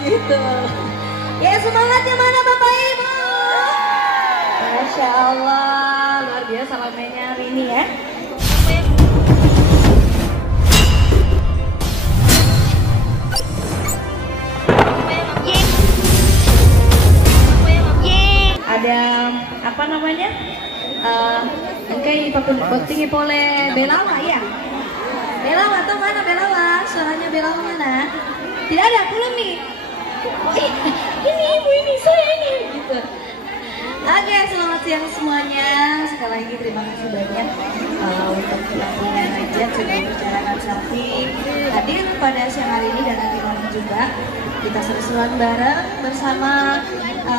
gitu. Ya semangatnya mana Bapak Ibu? Masya Allah, luar biasa ramainya hari ini ya. Ada apa namanya? Engkai penting boleh belawa ya? Belawa atau mana belawa? Suaranya belawa mana? Tidak ada, belum nih. Ini ibu ini saya ini gitu. Oke, selamat siang semuanya. Sekali lagi terima kasih banyak untuk penampilan aja sudah perjalanan Safi hadir pada siang hari ini dan nanti malam juga. Kita seru-seruan bareng bersama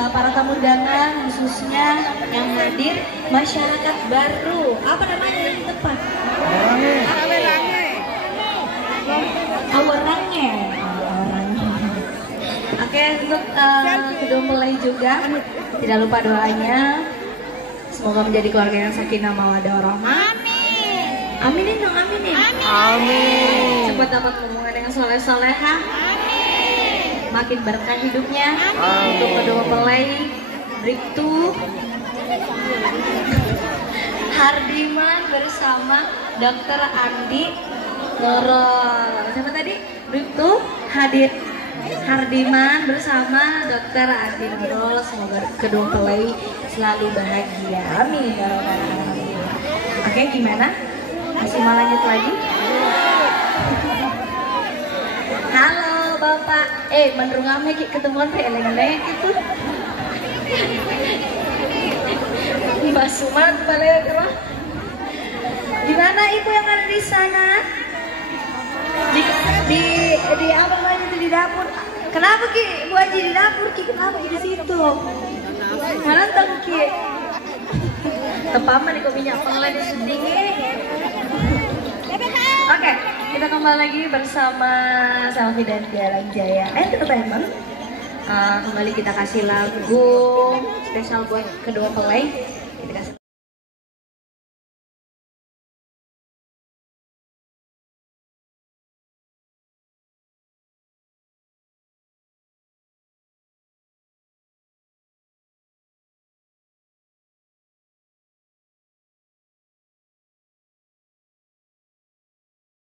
para tamu undangan, khususnya yang hadir masyarakat baru. Apa namanya yang tepat? Awarange. Oke, untuk kedua mempelai juga tidak lupa doanya. Semoga menjadi keluarga yang sakinah mawaddah warahmah. Amin. Aminin dong, aminin. Amin. Cepat dapat hubungan dengan soleh-solehah. Makin berkah hidupnya. Untuk kedua mempelai Bribtu Hardiman bersama Dr. Andi Nurul. Siapa tadi? Bribtu Hardiman bersama Dr. Andi Nurul. Semoga kedua mempelai selalu bahagia. Amin. Oke, gimana? Masih mau lanjut lagi? Halo Bapak. Menurungamnya ketemuan eleng-eleng gitu. Mbak Sumat balik rumah. Gimana Ibu yang ada di sana? Di apa namanya itu di dapur? Kenapa Ki? Bu Haji di dapur Ki? Kenapa Ki di situ? Mana tahu Ki? Tepaman di kopinya pengelan di seding ini. Oke, kita kembali lagi bersama Selfie dan Jalan Jaya Entertainment. Kembali kita kasih lagu spesial buat kedua pelai. Kita kasih